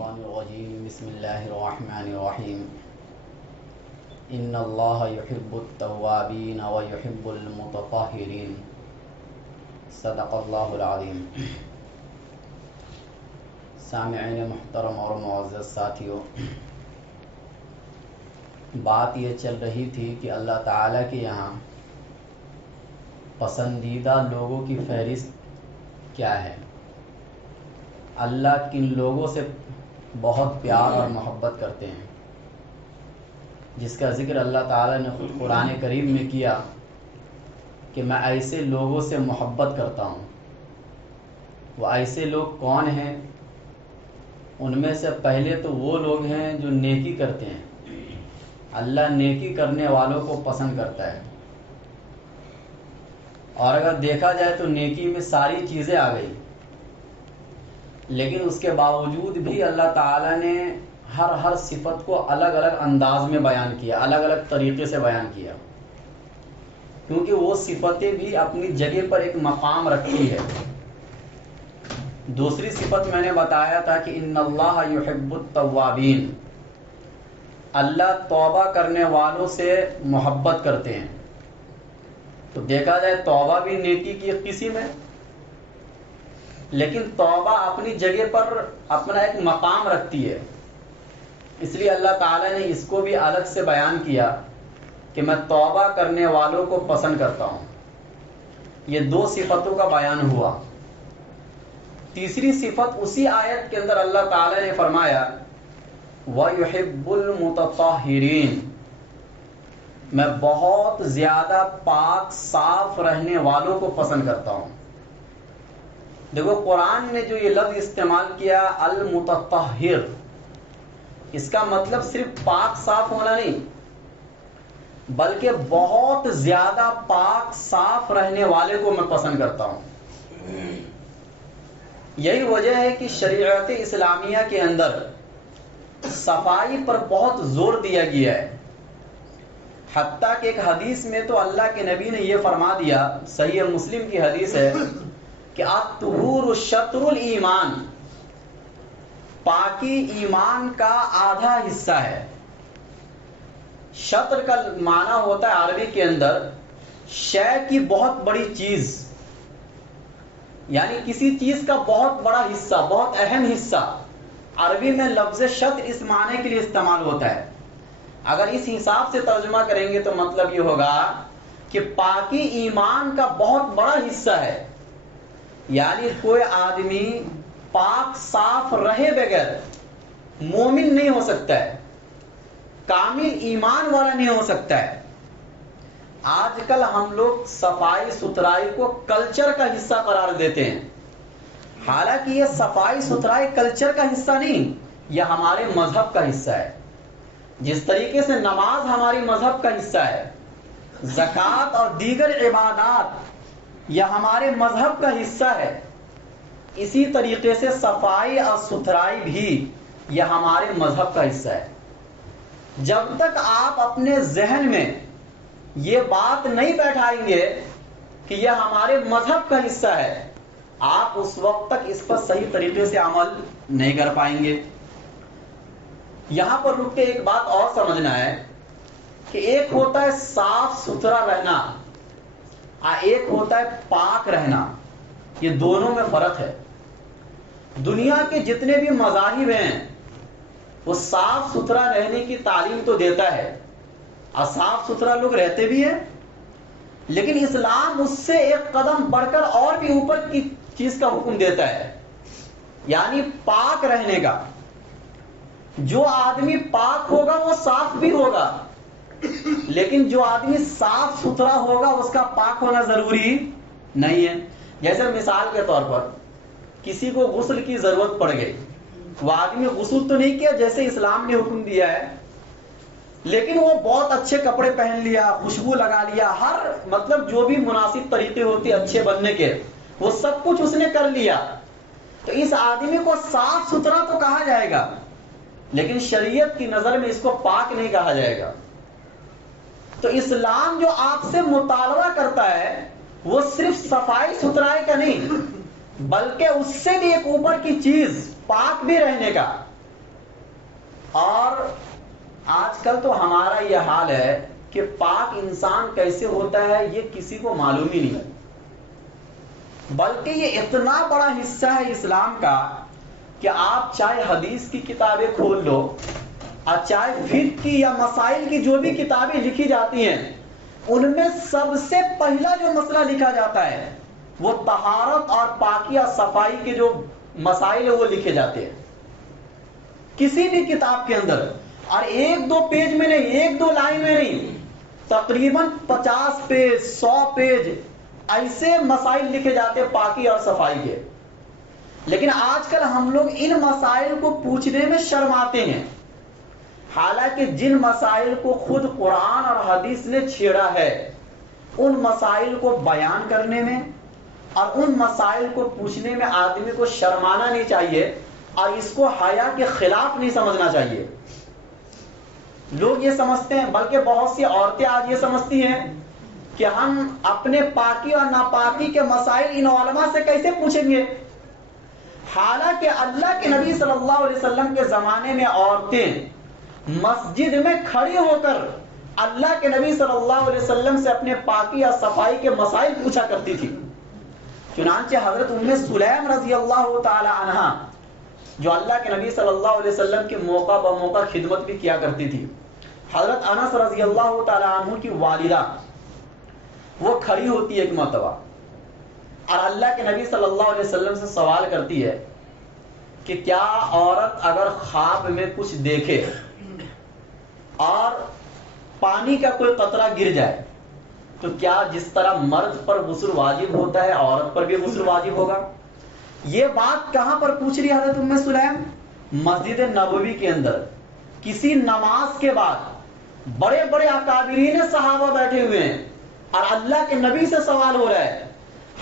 الشیطان الرجیم بسم اللہ الرحمن الرحیم ان اللہ یحب التوابین ویحب المتطہرین صدق اللہ العظیم۔ سامعین محترم اور معزز ساتھیوں، بات یہ چل رہی تھی کہ اللہ تعالیٰ کے یہاں پسندیدہ لوگوں کی فہرست کیا ہے۔ اللہ کن لوگوں سے بہت پیار اور محبت کرتے ہیں، جس کا ذکر اللہ تعالیٰ نے خود قرآن کریم میں کیا کہ میں ایسے لوگوں سے محبت کرتا ہوں۔ وہ ایسے لوگ کون ہیں؟ ان میں سے پہلے تو وہ لوگ ہیں جو نیکی کرتے ہیں۔ اللہ نیکی کرنے والوں کو پسند کرتا ہے، اور اگر دیکھا جائے تو نیکی میں ساری چیزیں آ گئی، لیکن اس کے باوجود بھی اللہ تعالیٰ نے ہر صفت کو الگ الگ انداز میں بیان کیا، الگ الگ طریقے سے بیان کیا، کیونکہ وہ صفتیں بھی اپنی جگہ پر ایک مقام رکھتی ہے۔ دوسری صفت میں نے بتایا تھا کہ ان اللہ یحب التوابین، اللہ توبہ کرنے والوں سے محبت کرتے ہیں۔ تو دیکھا جائے توبہ بھی نیکی کی ایک قسم ہے، لیکن توبہ اپنی جگہ پر اپنا ایک مقام رکھتی ہے، اس لیے اللہ تعالیٰ نے اس کو بھی الگ سے بیان کیا کہ میں توبہ کرنے والوں کو پسند کرتا ہوں۔ یہ دو صفتوں کا بیان ہوا۔ تیسری صفت اسی آیت کے اندر اللہ تعالیٰ نے فرمایا وَيُحِبُّ الْمُتَطَہِّرِينَ، میں بہت زیادہ پاک صاف رہنے والوں کو پسند کرتا ہوں۔ دیکھو قرآن نے جو یہ لفظ استعمال کیا المتطہر، اس کا مطلب صرف پاک صاف ہونا نہیں، بلکہ بہت زیادہ پاک صاف رہنے والے کو میں پسند کرتا ہوں۔ یہی وجہ ہے کہ شریعت اسلامیہ کے اندر صفائی پر بہت زور دیا گیا ہے، حتیٰ کہ ایک حدیث میں تو اللہ کے نبی نے یہ فرما دیا، صحیح مسلم کی حدیث ہے کہ الطہور شطر الایمان، پاکی ایمان کا آدھا حصہ ہے۔ شطر کا معنی ہوتا ہے عربی کے اندر شے کی بہت بڑی چیز، یعنی کسی چیز کا بہت بڑا حصہ، بہت اہم حصہ۔ عربی میں لفظ شطر اس معنی کے لیے استعمال ہوتا ہے۔ اگر اس حساب سے ترجمہ کریں گے تو مطلب یہ ہوگا کہ پاکی ایمان کا بہت بڑا حصہ ہے، یعنی کوئی آدمی پاک صاف رہے بغیر مومن نہیں ہو سکتا ہے، کامل ایمان والا نہیں ہو سکتا ہے۔ آج کل ہم لوگ صفائی ستھرائی کو کلچر کا حصہ قرار دیتے ہیں، حالانکہ یہ صفائی ستھرائی کلچر کا حصہ نہیں، یہ ہمارے مذہب کا حصہ ہے۔ جس طریقے سے نماز ہماری مذہب کا حصہ ہے، زکوٰۃ اور دیگر عبادات یہ ہمارے مذہب کا حصہ ہے، اسی طریقے سے صفائی اور ستھرائی بھی یہ ہمارے مذہب کا حصہ ہے۔ جب تک آپ اپنے ذہن میں یہ بات نہیں بیٹھائیں گے کہ یہ ہمارے مذہب کا حصہ ہے، آپ اس وقت تک اس پر صحیح طریقے سے عمل نہیں کر پائیں گے۔ یہاں پر رک کے ایک بات اور سمجھنا ہے کہ ایک ہوتا ہے صاف ستھرا رہنا، ایک ہوتا ہے پاک رہنا، یہ دونوں میں فرق ہے۔ دنیا کے جتنے بھی مذاہب ہیں وہ صاف ستھرا رہنے کی تعلیم تو دیتا ہے، اور صاف ستھرا لوگ رہتے بھی ہیں، لیکن اسلام اس سے ایک قدم بڑھ کر اور بھی اوپر کی چیز کا حکم دیتا ہے، یعنی پاک رہنے کا۔ جو آدمی پاک ہوگا وہ صاف بھی ہوگا، لیکن جو آدمی صاف ستھرا ہوگا اس کا پاک ہونا ضروری نہیں ہے۔ جیسے مثال کے طور پر کسی کو غسل کی ضرورت پڑ گئی، وہ آدمی غسل تو نہیں کیا جیسے اسلام نے حکم دیا ہے، لیکن وہ بہت اچھے کپڑے پہن لیا، خوشبو لگا لیا، ہر مطلب جو بھی مناسب طریقے ہوتے اچھے بننے کے وہ سب کچھ اس نے کر لیا، تو اس آدمی کو صاف ستھرا تو کہا جائے گا، لیکن شریعت کی نظر میں اس کو پاک نہیں کہا جائے گا۔ تو اسلام جو آپ سے مطالبہ کرتا ہے وہ صرف صفائی ستھرائی کا نہیں، بلکہ اس سے بھی ایک اوپر کی چیز پاک بھی رہنے کا، اور آج کل تو ہمارا یہ حال ہے کہ پاک انسان کیسے ہوتا ہے یہ کسی کو معلوم ہی نہیں، بلکہ یہ اتنا بڑا حصہ ہے اسلام کا کہ آپ چاہے حدیث کی کتابیں کھول لو اور چاہے فقہ کی یا مسائل کی جو بھی کتابیں لکھی جاتی ہیں، ان میں سب سے پہلا جو مسئلہ لکھا جاتا ہے وہ طہارت اور پاکی اور صفائی کے جو مسائل ہیں وہ لکھے جاتے ہیں کسی بھی کتاب کے اندر، اور ایک دو پیج میں نہیں، ایک دو لائن میں نہیں، تقریباً 50 پیج 100 پیج ایسے مسائل لکھے جاتے ہیں پاکی اور صفائی کے. لیکن آج کل ہم لوگ ان مسائل کو پوچھنے میں شرماتے ہیں، حالانکہ جن مسائل کو خود قرآن اور حدیث نے چھیڑا ہے ان مسائل کو بیان کرنے میں اور ان مسائل کو پوچھنے میں آدمی کو شرمانا نہیں چاہیے اور اس کو حیا کے خلاف نہیں سمجھنا چاہیے. لوگ یہ سمجھتے ہیں، بلکہ بہت سی عورتیں آج یہ سمجھتی ہیں کہ ہم اپنے پاکی اور ناپاکی کے مسائل ان علماء سے کیسے پوچھیں گے، حالانکہ اللہ کے نبی صلی اللہ علیہ وسلم کے زمانے میں عورتیں مسجد میں کھڑی ہو کر اللہ کے نبی صلی اللہ علیہ وسلم سے اپنے پاکی اور صفائی کے مسائل پوچھا کرتی تھی. چنانچہ حضرت ام سلیم رضی اللہ تعالی عنہا جو اللہ کے نبی صلی اللہ علیہ وسلم کی موقع بموقع خدمت بھی کیا کرتی تھی، حضرت انس رضی اللہ تعالی عنہ کی والدہ وہ کھڑی ہوتی ہے ایک مرتبہ اور اللہ کے نبی صلی اللہ علیہ وسلم سے سوال کرتی ہے کہ کیا عورت اگر خواب میں کچھ دیکھے اور پانی کا کوئی قطرہ گر جائے تو کیا جس طرح مرد پر غسل واجب ہوتا ہے عورت پر بھی غسل واجب ہوگا؟ یہ بات کہاں پر پوچھ رہی حضرت ام سلیم؟ مسجد نبوی کے اندر کسی نماز کے بعد بڑے بڑے اکابرین صحابہ بیٹھے ہوئے ہیں اور اللہ کے نبی سے سوال ہو رہا ہے.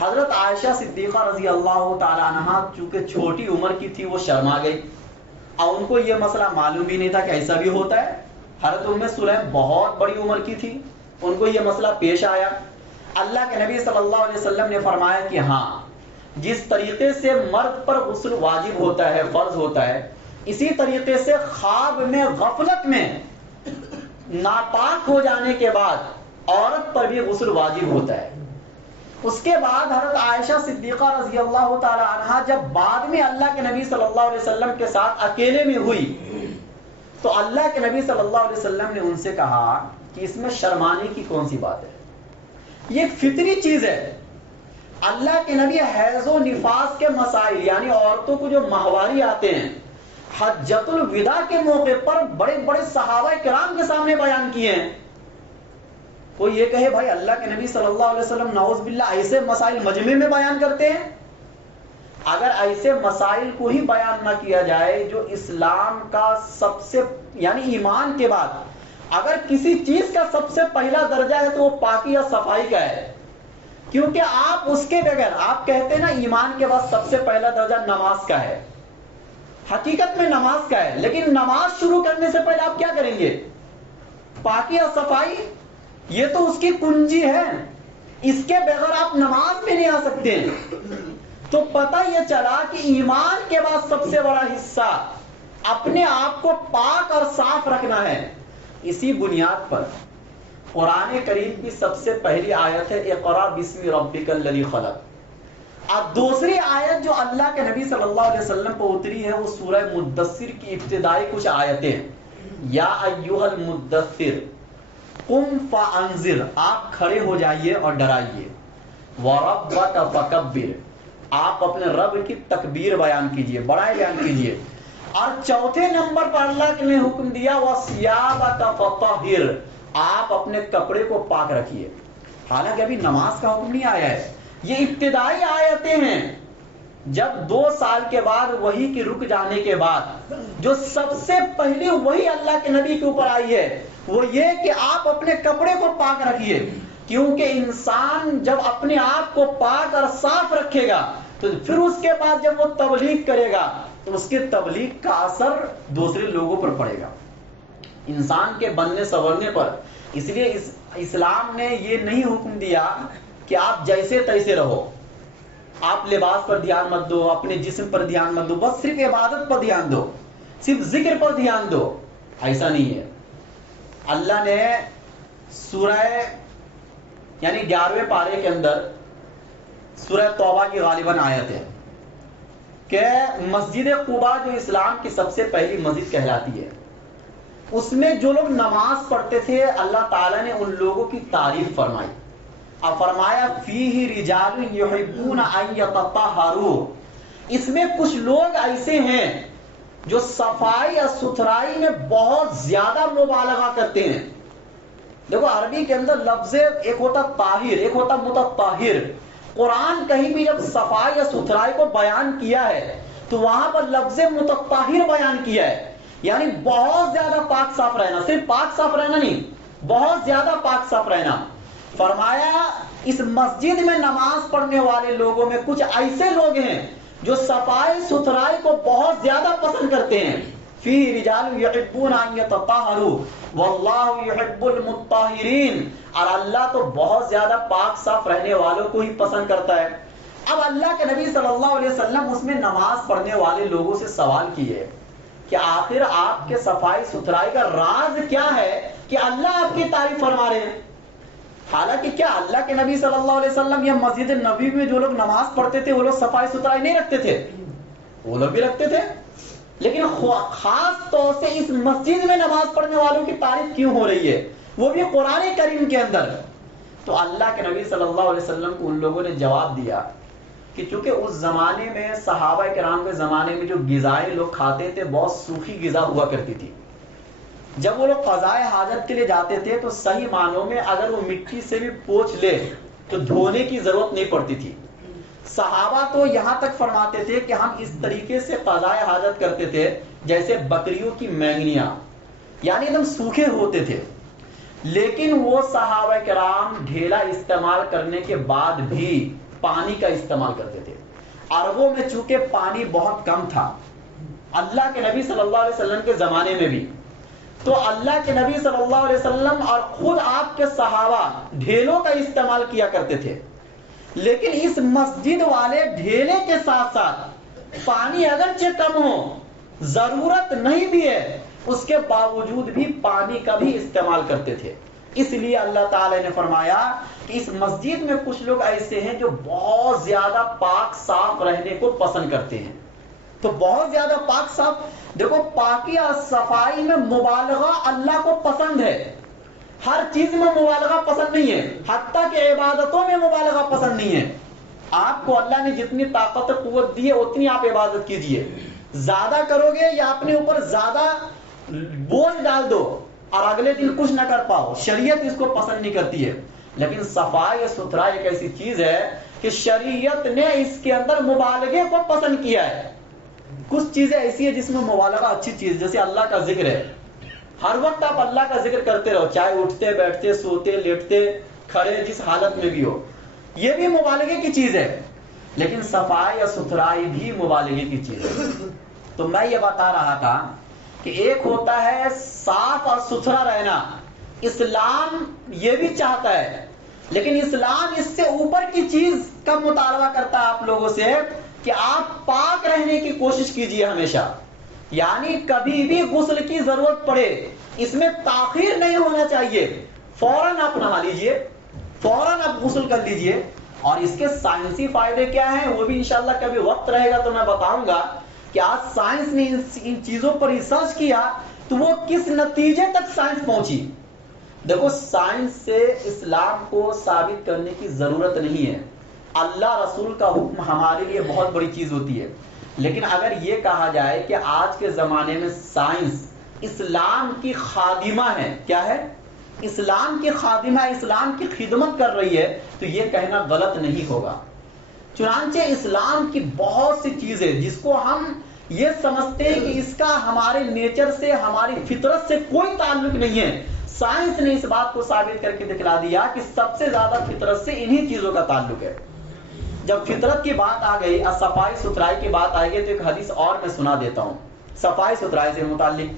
حضرت عائشہ صدیقہ رضی اللہ تعالی عنہا چونکہ چھوٹی عمر کی تھی وہ شرما گئی اور ان کو یہ مسئلہ معلوم بھی نہیں تھا کہ ایسا بھی ہوتا ہے. حضرت ام سلیم بہت بڑی عمر کی تھی، ان کو یہ مسئلہ پیش آیا. اللہ کے نبی صلی اللہ علیہ وسلم نے فرمایا کہ ہاں، جس طریقے سے مرد پر غسل واجب ہوتا ہے، فرض ہوتا ہے، اسی طریقے سے خواب میں غفلت میں ناپاک ہو جانے کے بعد عورت پر بھی غسل واجب ہوتا ہے. اس کے بعد حضرت عائشہ صدیقہ رضی اللہ تعالی عنہا جب بعد میں اللہ کے نبی صلی اللہ علیہ وسلم کے ساتھ اکیلے میں ہوئی تو اللہ کے نبی صلی اللہ علیہ وسلم نے ان سے کہا کہ اس میں شرمانے کی کون سی بات ہے، یہ ایک فطری چیز ہے. اللہ کے نبی حیض و نفاس کے مسائل یعنی عورتوں کو جو ماہواری آتے ہیں حجۃ الوداع کے موقع پر بڑے بڑے صحابہ کرام کے سامنے بیان کیے ہیں. کوئی یہ کہے بھائی اللہ کے نبی صلی اللہ علیہ وسلم نعوذ باللہ ایسے مسائل مجمع میں بیان کرتے ہیں؟ اگر ایسے مسائل کو ہی بیان نہ کیا جائے جو اسلام کا سب سے یعنی ایمان کے بعد اگر کسی چیز کا سب سے پہلا درجہ ہے تو وہ پاکی یا صفائی کا ہے، کیونکہ آپ اس کے بغیر آپ کہتے ہیں نا ایمان کے بعد سب سے پہلا درجہ نماز کا ہے، حقیقت میں نماز کا ہے، لیکن نماز شروع کرنے سے پہلے آپ کیا کریں گے؟ پاکی اور صفائی، یہ تو اس کی کنجی ہے، اس کے بغیر آپ نماز میں نہیں آ سکتے. تو پتہ یہ چلا کہ ایمان کے بعد سب سے بڑا حصہ اپنے آپ کو پاک اور صاف رکھنا ہے. اسی بنیاد پر قرآن کریم کی سب سے پہلی آیت ہے اقرا بسم ربک الذی خلق. اب دوسری آیت جو اللہ کے نبی صلی اللہ علیہ وسلم پر اتری ہے وہ سورہ مدثر کی ابتدائی کچھ آیتیں ہیں. یا ایھا المدثر قم فانذر، آپ کھڑے ہو جائیے اور ڈرائیے. وربک فکبر، آپ اپنے رب کی تکبیر بیان کیجئے، بڑائی بیان کیجئے. اور چوتھے نمبر پر اللہ نے حکم دیا وثیابک فطہر، آپ اپنے کپڑے کو پاک رکھیے. حالانکہ ابھی نماز کا حکم نہیں آیا ہے، یہ ابتدائی آیتیں ہیں. جب 2 سال کے بعد وحی کی رک جانے کے بعد جو سب سے پہلی وحی اللہ کے نبی کے اوپر آئی ہے وہ یہ کہ آپ اپنے کپڑے کو پاک رکھیے، کیونکہ انسان جب اپنے آپ کو پاک اور صاف رکھے گا تو پھر اس کے بعد جب وہ تبلیغ کرے گا تو اس کے تبلیغ کا اثر دوسرے لوگوں پر پڑے گا، انسان کے بننے سنورنے پر. اس لیے اسلام نے یہ نہیں حکم دیا کہ آپ جیسے تیسے رہو، آپ لباس پر دھیان مت دو، اپنے جسم پر دھیان مت دو، بس صرف عبادت پر دھیان دو. صرف ذکر پر دھیان دو، ایسا نہیں ہے. اللہ نے سورہ یعنی 11ویں پارے کے اندر سورہ توبہ کی غالباً آیت ہے کہ مسجد قباء جو اسلام کی سب سے پہلی مسجد کہلاتی ہے، اس میں جو لوگ نماز پڑھتے تھے اللہ تعالیٰ نے ان لوگوں کی تعریف فرمائی اور فرمایا فیہ رجال یحبون ان یتطہروا، اس میں کچھ لوگ ایسے ہیں جو صفائی اور ستھرائی میں بہت زیادہ مبالغہ کرتے ہیں. دیکھو عربی کے اندر لفظ ایک ہوتا طاہر، ایک ہوتا متطہر. قرآن کہیں بھی جب صفائی یا ستھرائی کو بیان کیا ہے تو وہاں پر لفظ متطہر بیان کیا ہے، یعنی بہت زیادہ پاک صاف رہنا. صرف پاک صاف رہنا نہیں، بہت زیادہ پاک صاف رہنا. فرمایا اس مسجد میں نماز پڑھنے والے لوگوں میں کچھ ایسے لوگ ہیں جو صفائی ستھرائی کو بہت زیادہ پسند کرتے ہیں. فی رجال یحبون ان یتطہروا واللہ یحب المطہرین، اور اللہ تو بہت زیادہ پاک صاف رہنے والوں کو ہی پسند کرتا ہے. اب اللہ کے نبی صلی اللہ علیہ وسلم اس میں نماز پڑھنے والے لوگوں سے سوال کیے کہ آخر آپ کے صفائی ستھرائی کا راز کیا ہے کہ اللہ آپ کی تعریف فرما رہے ہیں. حالانکہ کیا اللہ کے نبی صلی اللہ علیہ وسلم یا مسجد نبی میں جو لوگ نماز پڑھتے تھے وہ لوگ صفائی ستھرائی نہیں رکھتے تھے؟ وہ لوگ بھی رکھتے تھے، لیکن خاص طور سے اس مسجد میں نماز پڑھنے والوں کی تعریف کیوں ہو رہی ہے، وہ بھی قرآن کریم کے اندر؟ تو اللہ کے نبی صلی اللہ علیہ وسلم کو ان لوگوں نے جواب دیا کہ چونکہ اس زمانے میں صحابہ کرام کے زمانے میں جو غذائیں لوگ کھاتے تھے بہت سوکھی غذا ہوا کرتی تھی. جب وہ لوگ قضائے حاجت کے لیے جاتے تھے تو صحیح معنوں میں اگر وہ مٹی سے بھی پوچھ لے تو دھونے کی ضرورت نہیں پڑتی تھی. صحابہ تو یہاں تک فرماتے تھے کہ ہم اس طریقے سے قضائے حاجت کرتے تھے جیسے بکریوں کی مینگنیاں، یعنی ایک دم سوکھے ہوتے تھے. لیکن وہ صحابہ کرام ڈھیلا استعمال کرنے کے بعد بھی پانی کا استعمال کرتے تھے. عربوں میں چونکہ پانی بہت کم تھا اللہ کے نبی صلی اللہ علیہ وسلم کے زمانے میں بھی، تو اللہ کے نبی صلی اللہ علیہ وسلم اور خود آپ کے صحابہ ڈھیلوں کا استعمال کیا کرتے تھے. لیکن اس مسجد والے ڈھیلے کے ساتھ ساتھ پانی اگرچہ کم ہو، ضرورت نہیں بھی ہے، اس کے باوجود بھی پانی کا بھی استعمال کرتے تھے. اس لیے اللہ تعالی نے فرمایا کہ اس مسجد میں کچھ لوگ ایسے ہیں جو بہت زیادہ پاک صاف رہنے کو پسند کرتے ہیں. تو بہت زیادہ پاک صاف، دیکھو پاکی اور صفائی میں مبالغہ اللہ کو پسند ہے. ہر چیز میں مبالغہ پسند نہیں ہے، حتیٰ کہ عبادتوں میں مبالغہ پسند نہیں ہے. آپ کو اللہ نے جتنی طاقت قوت دی ہے اتنی آپ عبادت کیجئے. زیادہ کرو گے یا اپنے اوپر زیادہ بوجھ ڈال دو اور اگلے دن کچھ نہ کر پاؤ، شریعت اس کو پسند نہیں کرتی ہے. لیکن صفائی اور ستھرائی ایک ایسی چیز ہے کہ شریعت نے اس کے اندر مبالغے کو پسند کیا ہے. کچھ چیزیں ایسی ہیں جس میں مبالغہ اچھی چیز، جیسے اللہ کا ذکر ہے. ہر وقت آپ اللہ کا ذکر کرتے رہو، چاہے اٹھتے بیٹھتے سوتے لیٹتے کھڑے جس حالت میں بھی ہو، یہ بھی مبالغے کی چیز ہے. لیکن صفائی اور ستھرائی بھی مبالغے کی چیز ہے. تو میں یہ بتا رہا تھا کہ ایک ہوتا ہے صاف اور ستھرا رہنا، اسلام یہ بھی چاہتا ہے، لیکن اسلام اس سے اوپر کی چیز کا مطالبہ کرتا ہے آپ لوگوں سے کہ آپ پاک رہنے کی کوشش کیجئے ہمیشہ. یعنی کبھی بھی غسل کی ضرورت پڑے اس میں تاخیر نہیں ہونا چاہیے، فوراً آپ نہا لیجئے، فوراً آپ غسل کر لیجئے. اور اس کے سائنسی فائدے کیا ہیں وہ بھی انشاءاللہ کبھی وقت رہے گا تو میں بتاؤں گا کہ آج سائنس نے ان چیزوں پر ریسرچ کیا تو وہ کس نتیجے تک سائنس پہنچی. دیکھو سائنس سے اسلام کو ثابت کرنے کی ضرورت نہیں ہے. اللہ رسول کا حکم ہمارے لیے بہت بڑی چیز ہوتی ہے. لیکن اگر یہ کہا جائے کہ آج کے زمانے میں سائنس اسلام کی خادمہ ہے، کیا ہے؟ اسلام کی خادمہ، اسلام کی خدمت کر رہی ہے، تو یہ کہنا غلط نہیں ہوگا. چنانچہ اسلام کی بہت سی چیزیں جس کو ہم یہ سمجھتے ہیں کہ اس کا ہمارے نیچر سے، ہماری فطرت سے کوئی تعلق نہیں ہے، سائنس نے اس بات کو ثابت کر کے دکھلا دیا کہ سب سے زیادہ فطرت سے انہی چیزوں کا تعلق ہے. جب فطرت کی بات آ گئی اور صفائی ستھرائی کی بات آئے گی تو ایک حدیث اور میں سنا دیتا ہوں صفائی ستھرائی سے متعلق.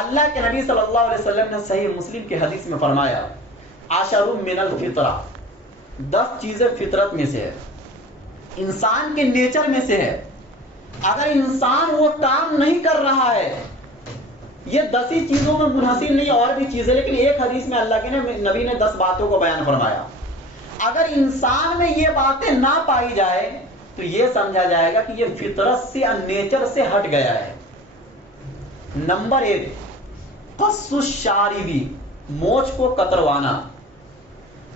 اللہ کے نبی صلی اللہ علیہ وسلم نے صحیح مسلم کی حدیث میں فرمایا 10 من الفطرہ، 10 چیزیں فطرت میں سے ہے، انسان کے نیچر میں سے ہے. اگر انسان وہ کام نہیں کر رہا ہے، یہ 10 ہی چیزوں میں منحصر نہیں، اور بھی چیزیں، لیکن ایک حدیث میں اللہ کے نبی نے 10 باتوں کو بیان فرمایا، اگر انسان میں یہ باتیں نہ پائی جائے تو یہ سمجھا جائے گا کہ یہ فطرت سے اور نیچر سے ہٹ گیا ہے۔ نمبر 1، قص الشاربی، مونچھ کو کتروانا۔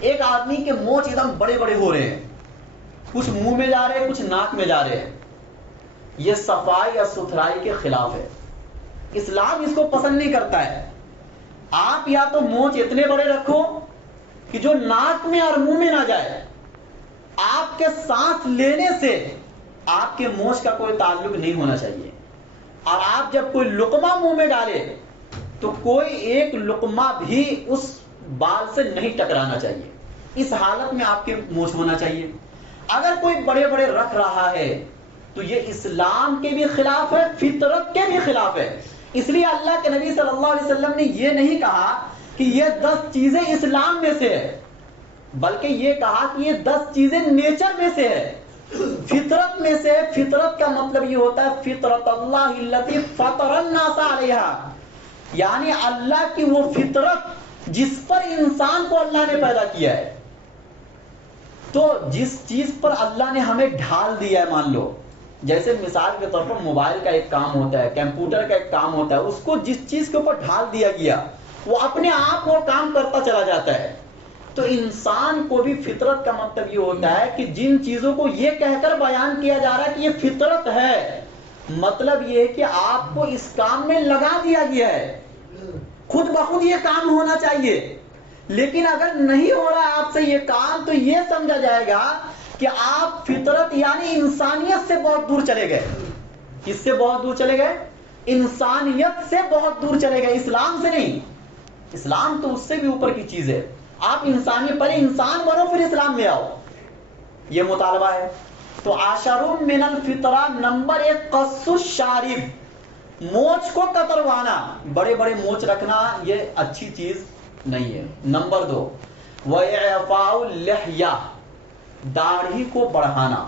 ایک آدمی کے مونچھ ایک دم بڑے بڑے ہو رہے ہیں، کچھ منہ میں جا رہے ہیں، کچھ ناک میں جا رہے ہیں، یہ صفائی اور ستھرائی کے خلاف ہے، اسلام اس کو پسند نہیں کرتا ہے۔ آپ یا تو مونچھ اتنے بڑے رکھو کہ جو ناک میں اور منہ میں نہ جائے، آپ کے سانس لینے سے آپ کے مونچھ کا کوئی تعلق نہیں ہونا چاہیے، اور آپ جب کوئی لقمہ منہ میں ڈالے تو کوئی ایک لقمہ بھی اس بال سے نہیں ٹکرانا چاہیے، اس حالت میں آپ کے مونچھ ہونا چاہیے۔ اگر کوئی بڑے بڑے رکھ رہا ہے تو یہ اسلام کے بھی خلاف ہے، فطرت کے بھی خلاف ہے۔ اس لیے اللہ کے نبی صلی اللہ علیہ وسلم نے یہ نہیں کہا کہ یہ 10 چیزیں اسلام میں سے ہے، بلکہ یہ کہا کہ یہ 10 چیزیں نیچر میں سے ہے، فطرت میں سے۔ فطرت کا مطلب یہ ہوتا ہے فطرت اللہ التی فطر الناس علیہا، یعنی اللہ کی وہ فطرت جس پر انسان کو اللہ نے پیدا کیا ہے۔ تو جس چیز پر اللہ نے ہمیں ڈھال دیا ہے، مان لو جیسے مثال کے طور پر موبائل کا ایک کام ہوتا ہے، کمپیوٹر کا ایک کام ہوتا ہے، اس کو جس چیز کے اوپر ڈھال دیا گیا وہ اپنے آپ وہ کام کرتا چلا جاتا ہے۔ تو انسان کو بھی فطرت کا مطلب یہ ہوتا ہے کہ جن چیزوں کو یہ کہہ کر بیان کیا جا رہا ہے کہ یہ فطرت ہے، مطلب یہ ہے کہ آپ کو اس کام میں لگا دیا گیا ہے، خود بخود یہ کام ہونا چاہیے۔ لیکن اگر نہیں ہو رہا آپ سے یہ کام تو یہ سمجھا جائے گا کہ آپ فطرت یعنی انسانیت سے بہت دور چلے گئے۔ کس سے بہت دور چلے گئے؟ انسانیت سے بہت دور چلے گئے، اسلام سے نہیں۔ اسلام تو اس سے بھی اوپر کی چیز ہے، آپ انسانی پہلے انسان بنو پھر اسلام میں آؤ، یہ مطالبہ ہے۔ تو عشر من الفطرہ، نمبر 1 قص الشارب، مونچھ کو کتروانا، بڑے بڑے مونچھ رکھنا یہ اچھی چیز نہیں ہے۔ نمبر 2 وَإِعْفَاءُ اللِّحْيَةِ، داڑھی کو بڑھانا۔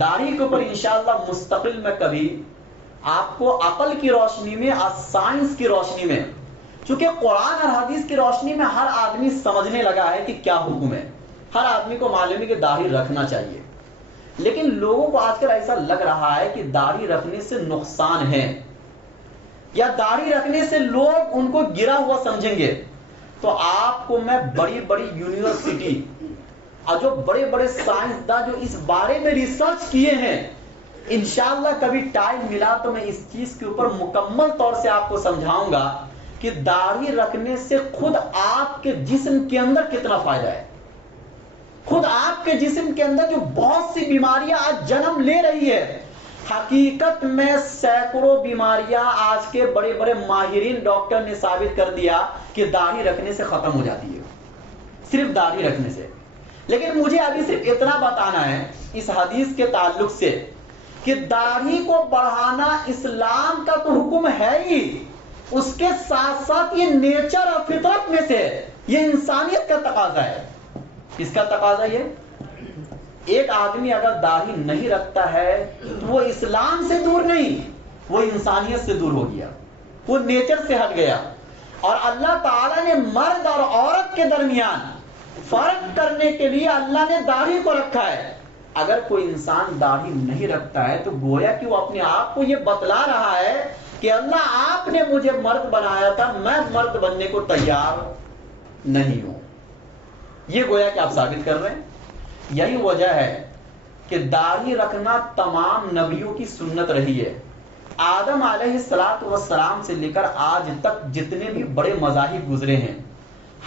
داڑھی کے اوپر انشاءاللہ مستقل میں کبھی آپ کو عقل کی روشنی میں اور سائنس کی روشنی میں، چونکہ قرآن اور حدیث کی روشنی میں ہر آدمی سمجھنے لگا ہے کہ کیا حکم ہے، ہر آدمی کو معلوم ہے کہ داڑھی رکھنا چاہیے، لیکن لوگوں کو آج کل ایسا لگ رہا ہے کہ داڑھی رکھنے سے نقصان ہے، یا داڑھی رکھنے سے لوگ ان کو گرا ہوا سمجھیں گے۔ تو آپ کو میں بڑی بڑی یونیورسٹی اور جو بڑے بڑے سائنسداں جو اس بارے میں ریسرچ کیے ہیں، انشاءاللہ کبھی ٹائم ملا تو میں اس چیز کے اوپر مکمل طور سے آپ کو سمجھاؤں گا کہ داڑھی رکھنے سے خود آپ کے جسم کے اندر کتنا فائدہ ہے۔ خود آپ کے جسم کے اندر جو بہت سی بیماریاں آج جنم لے رہی ہے، حقیقت میں سینکڑوں بیماریاں آج کے بڑے بڑے ماہرین ڈاکٹر نے ثابت کر دیا کہ داڑھی رکھنے سے ختم ہو جاتی ہے، صرف داڑھی رکھنے سے۔ لیکن مجھے ابھی صرف اتنا بتانا ہے اس حدیث کے تعلق سے کہ داڑھی کو بڑھانا اسلام کا تو حکم ہے ہی، اس کے ساتھ ساتھ یہ نیچر اور فطرت میں سے ہے، یہ انسانیت کا تقاضا ہے۔ اس کا تقاضا یہ، ایک آدمی اگر داڑھی نہیں رکھتا ہے تو وہ اسلام سے دور نہیں، وہ انسانیت سے دور ہو گیا، وہ نیچر سے ہٹ گیا۔ اور اللہ تعالیٰ نے مرد اور عورت کے درمیان فرق کرنے کے لیے اللہ نے داڑھی کو رکھا ہے۔ اگر کوئی انسان داڑھی نہیں رکھتا ہے تو گویا کہ وہ اپنے آپ کو یہ بتلا رہا ہے کہ اللہ آپ نے مجھے مرد بنایا تھا، میں مرد بننے کو تیار نہیں ہوں، یہ گویا کہ آپ ثابت کر رہے ہیں۔ یہی وجہ ہے کہ داڑھی رکھنا تمام نبیوں کی سنت رہی ہے۔ آدم علیہ السلام سے لے کر آج تک جتنے بھی بڑے مذاہب گزرے ہیں،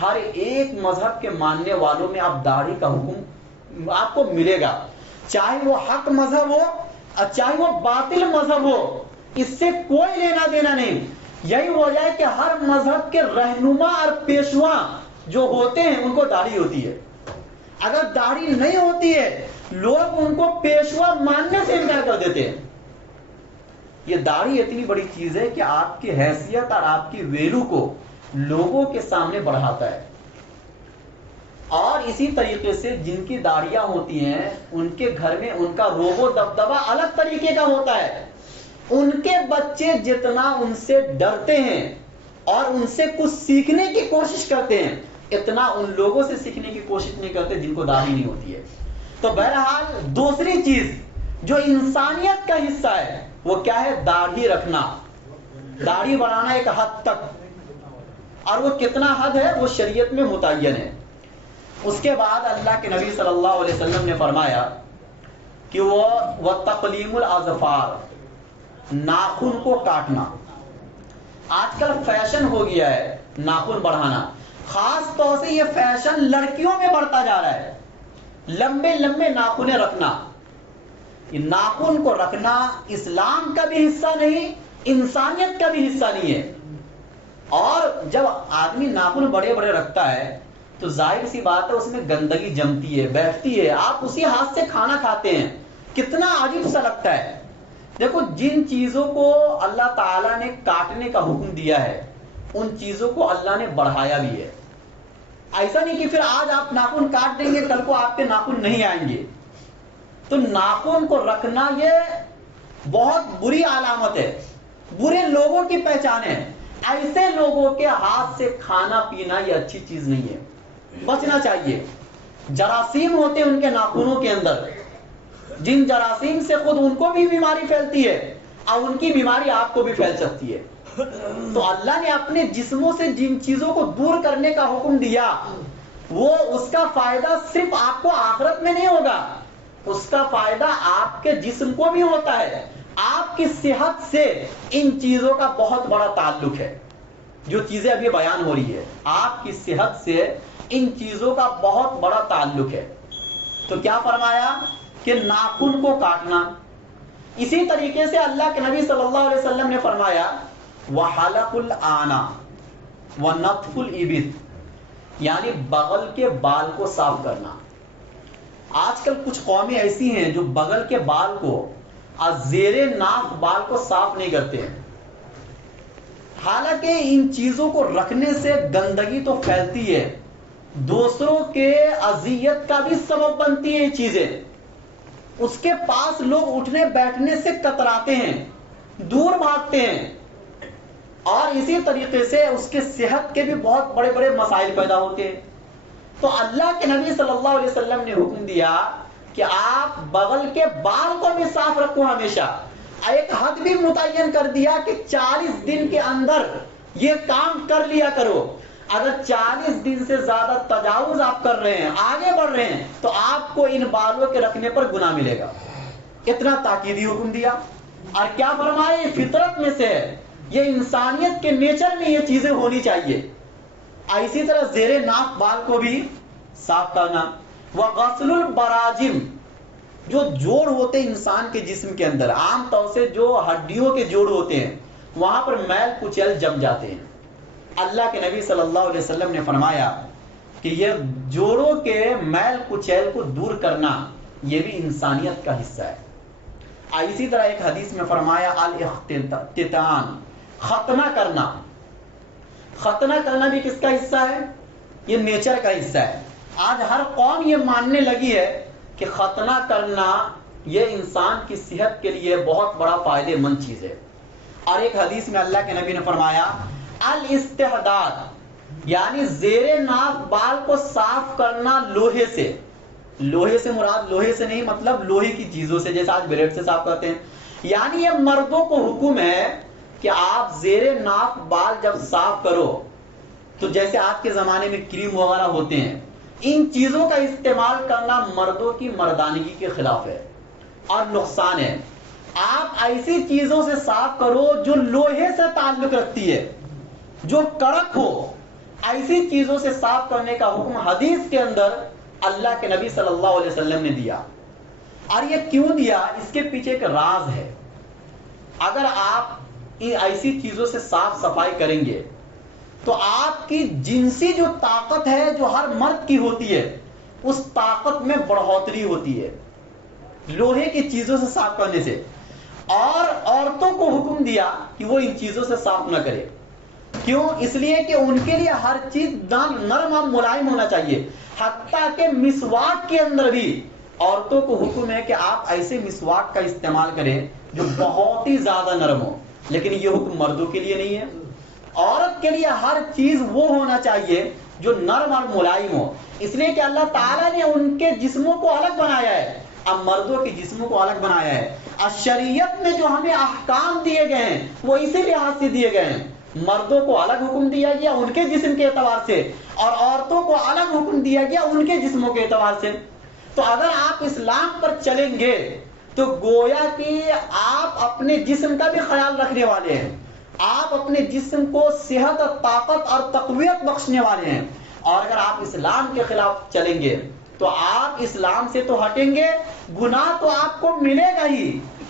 ہر ایک مذہب کے ماننے والوں میں آپ داڑھی کا حکم آپ کو ملے گا، چاہے وہ حق مذہب ہو اور چاہے وہ باطل مذہب ہو، اس سے کوئی لینا دینا نہیں۔ یہی وجہ ہے کہ ہر مذہب کے رہنما اور پیشوا جو ہوتے ہیں ان کو داڑھی ہوتی ہے، اگر داڑھی نہیں ہوتی ہے لوگ ان کو پیشوا ماننے سے انکار کر دیتے ہیں۔ یہ داڑھی اتنی بڑی چیز ہے کہ آپ کی حیثیت اور آپ کی ویلو کو لوگوں کے سامنے بڑھاتا ہے۔ اور اسی طریقے سے جن کی داڑھیاں ہوتی ہیں ان کے گھر میں ان کا روب و دبدبہ الگ طریقے کا ہوتا ہے. ان کے بچے جتنا ان سے ڈرتے ہیں اور ان سے کچھ سیکھنے کی کوشش کرتے ہیں اتنا ان لوگوں سے سیکھنے کی کوشش نہیں کرتے جن کو داڑھی نہیں ہوتی ہے. تو بہرحال دوسری چیز جو انسانیت کا حصہ ہے وہ کیا ہے؟ داڑھی رکھنا، داڑھی بڑھانا ایک حد تک، اور وہ کتنا حد ہے وہ شریعت میں متعین ہے. اس کے بعد اللہ کے نبی صلی اللہ علیہ وسلم نے فرمایا کہ وہ تقلیم الاظفار، ناخن کو کاٹنا. آج کل فیشن ہو گیا ہے ناخن بڑھانا، خاص طور سے یہ فیشن لڑکیوں میں بڑھتا جا رہا ہے. لمبے لمبے ناخنیں رکھنا، یہ ناخن کو رکھنا اسلام کا بھی حصہ نہیں، انسانیت کا بھی حصہ نہیں ہے. اور جب آدمی ناخن بڑے بڑے رکھتا ہے تو ظاہر سی بات ہے اس میں گندگی جمتی ہے، بیٹھتی ہے. آپ اسی ہاتھ سے کھانا کھاتے ہیں، کتنا عجیب سا لگتا ہے. دیکھو جن چیزوں کو اللہ تعالیٰ نے کاٹنے کا حکم دیا ہے ان چیزوں کو اللہ نے بڑھایا بھی ہے. ایسا نہیں کہ پھر آج آپ ناخن کاٹ دیں گے کل کو آپ کے ناخن نہیں آئیں گے. تو ناخن کو رکھنا یہ بہت بری علامت ہے، برے لوگوں کی پہچان ہے. ایسے لوگوں کے ہاتھ سے کھانا پینا یہ اچھی چیز نہیں ہے، بچنا چاہیے. جراثیم ہوتے ہیں ان کے ناخنوں کے اندر، جن جراثیم سے خود ان کو بھی بیماری پھیلتی ہے اور ان کی بیماری آپ کو بھی پھیل سکتی ہے. تو اللہ نے اپنے جسموں سے جن چیزوں کو دور کرنے کا حکم دیا وہ اس کا فائدہ صرف آپ کو آخرت میں نہیں ہوگا، اس کا فائدہ آپ کے جسم کو بھی ہوتا ہے. آپ کی صحت سے ان چیزوں کا بہت بڑا تعلق ہے. جو چیزیں ابھی بیان ہو رہی ہے آپ کی صحت سے ان چیزوں کا بہت بڑا تعلق ہے. تو کیا فرمایا کہ ناخن کو کاٹنا. اسی طریقے سے اللہ کے نبی صلی اللہ علیہ وسلم نے فرمایا وَحَلَقُ الْآنَا وَنَطْفُ الْإِبِطِ، یعنی بغل کے بال کو صاف کرنا. آج کل کچھ قومیں ایسی ہیں جو بغل کے بال کو اور زیر ناف بال کو صاف نہیں کرتے ہیں. حالانکہ ان چیزوں کو رکھنے سے گندگی تو پھیلتی ہے، دوسروں کے اذیت کا بھی سبب بنتی ہے یہ چیزیں. اس کے پاس لوگ اٹھنے بیٹھنے سے کتراتے ہیں، دور بھاگتے ہیں، اور اسی طریقے سے اس کے صحت کے بھی بہت بڑے بڑے مسائل پیدا ہوتے ہیں. تو اللہ کے نبی صلی اللہ علیہ وسلم نے حکم دیا کہ آپ بغل کے بال کو بھی صاف رکھو ہمیشہ. ایک حد بھی متعین کر دیا کہ 40 دن کے اندر یہ کام کر لیا کرو. اگر 40 دن سے زیادہ تجاوز آپ کر رہے ہیں، آگے بڑھ رہے ہیں، تو آپ کو ان بالوں کے رکھنے پر گناہ ملے گا. اتنا تاکیدی حکم دیا. اور کیا فرمایا یہ فطرت میں سے ہے، یہ انسانیت کے نیچر میں یہ چیزیں ہونی چاہیے. اسی طرح زیر ناف بال کو بھی صاف کرنا. وغسل البراجم، جو جوڑ ہوتے ہیں انسان کے جسم کے اندر، عام طور سے جو ہڈیوں کے جوڑ ہوتے ہیں وہاں پر میل کچیل جم جاتے ہیں. اللہ کے نبی صلی اللہ علیہ وسلم نے فرمایا کہ یہ جوڑوں کے میل کچیل کو دور کرنا یہ بھی انسانیت کا حصہ ہے. اسی طرح ایک حدیث میں فرمایا الاختتان، ختنہ کرنا. ختنہ کرنا بھی کس کا حصہ ہے؟ یہ نیچر کا حصہ ہے. آج ہر قوم یہ ماننے لگی ہے کہ ختنہ کرنا یہ انسان کی صحت کے لیے بہت بڑا فائدہ مند چیز ہے. اور ایک حدیث میں اللہ کے نبی نے فرمایا الاستحداد، یعنی زیر ناف بال کو صاف کرنا لوہے سے. لوہے سے مراد لوہے سے نہیں، مطلب لوہے کی چیزوں سے، جیسے آج بلیڈ سے صاف کرتے ہیں. یعنی یہ مردوں کو حکم ہے کہ آپ زیر ناف بال جب صاف کرو تو جیسے آج کے زمانے میں کریم وغیرہ ہوتے ہیں، ان چیزوں کا استعمال کرنا مردوں کی مردانگی کے خلاف ہے اور نقصان ہے. آپ ایسی چیزوں سے صاف کرو جو لوہے سے تعلق رکھتی ہے، جو کڑک ہو. ایسی چیزوں سے صاف کرنے کا حکم حدیث کے اندر اللہ کے نبی صلی اللہ علیہ وسلم نے دیا. اور یہ کیوں دیا؟ اس کے پیچھے ایک راز ہے. اگر آپ ایسی چیزوں سے صاف صفائی کریں گے تو آپ کی جنسی جو طاقت ہے جو ہر مرد کی ہوتی ہے اس طاقت میں بڑھوتری ہوتی ہے لوہے کی چیزوں سے صاف کرنے سے. اور عورتوں کو حکم دیا کہ وہ ان چیزوں سے صاف نہ کرے. کیوں؟ اس لیے کہ ان کے لیے ہر چیز نرم اور ملائم ہونا چاہیے. حتیٰ کہ مسواک کے اندر بھی عورتوں کو حکم ہے کہ آپ ایسے مسواک کا استعمال کریں جو بہت ہی زیادہ نرم ہو. لیکن یہ حکم مردوں کے لیے نہیں ہے. عورت کے لیے ہر چیز وہ ہونا چاہیے جو نرم اور ملائم ہو. اس لیے کہ اللہ تعالیٰ نے ان کے جسموں کو الگ بنایا ہے، اب مردوں کے جسموں کو الگ بنایا ہے. شریعت میں جو ہمیں احکام دیے گئے ہیں وہ اسی لحاظ سے دیے گئے ہیں. مردوں کو الگ حکم دیا گیا ان کے جسم کے اعتبار سے، اور عورتوں کو الگ حکم دیا گیا ان کے جسموں کے اعتبار سے. تو اگر آپ اسلام پر چلیں گے تو گویا کہ آپ اپنے جسم کا بھی خیال رکھنے والے ہیں، آپ اپنے جسم کو صحت اور طاقت اور تقویت بخشنے والے ہیں. اور اگر آپ اسلام کے خلاف چلیں گے تو آپ اسلام سے تو ہٹیں گے، گناہ تو آپ کو ملے گا ہی،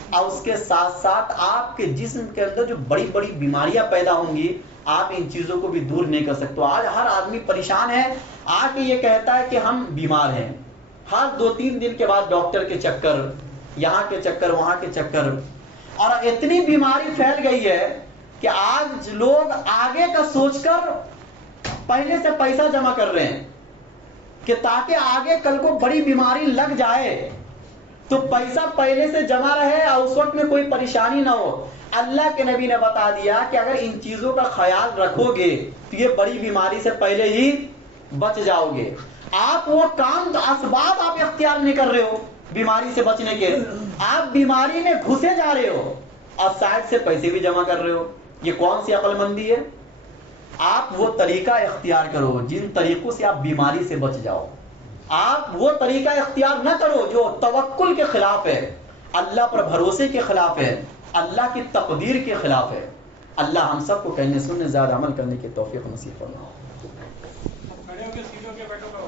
اور اس کے ساتھ ساتھ آپ کے جسم کے اندر جو بڑی بڑی بیماریاں پیدا ہوں گی آپ ان چیزوں کو بھی دور نہیں کر سکتے. آج ہر آدمی پریشان ہے، آ کے یہ کہتا ہے کہ ہم بیمار ہیں. ہر 2-3 دن کے بعد ڈاکٹر کے چکر، یہاں کے چکر وہاں کے چکر، اور اتنی بیماری پھیل گئی ہے کہ آج لوگ آگے کا سوچ کر پہلے سے پیسہ جمع کر رہے ہیں کہ تاکہ آگے کل کو بڑی بیماری لگ جائے تو پیسہ پہلے سے جمع رہے اور اس وقت میں کوئی پریشانی نہ ہو. اللہ کے نبی نے بتا دیا کہ اگر ان چیزوں کا خیال رکھو گے تو یہ بڑی بیماری سے پہلے ہی بچ جاؤ گے. آپ وہ کام اسباب آپ اختیار نہیں کر رہے ہو بیماری سے بچنے کے، آپ بیماری میں گھسے جا رہے ہو اور سائڈ سے پیسے بھی جمع کر رہے ہو. یہ کون سی عقل مندی ہے؟ آپ وہ طریقہ اختیار کرو جن طریقوں سے آپ بیماری سے بچ جاؤ. آپ وہ طریقہ اختیار نہ کرو جو توکل کے خلاف ہے، اللہ پر بھروسے کے خلاف ہے، اللہ کی تقدیر کے خلاف ہے. اللہ ہم سب کو کہنے سننے زیادہ عمل کرنے کی توفیق نصیب فرمائے. کھڑے ہو کے سیدھے ہو کے بیٹھو گا.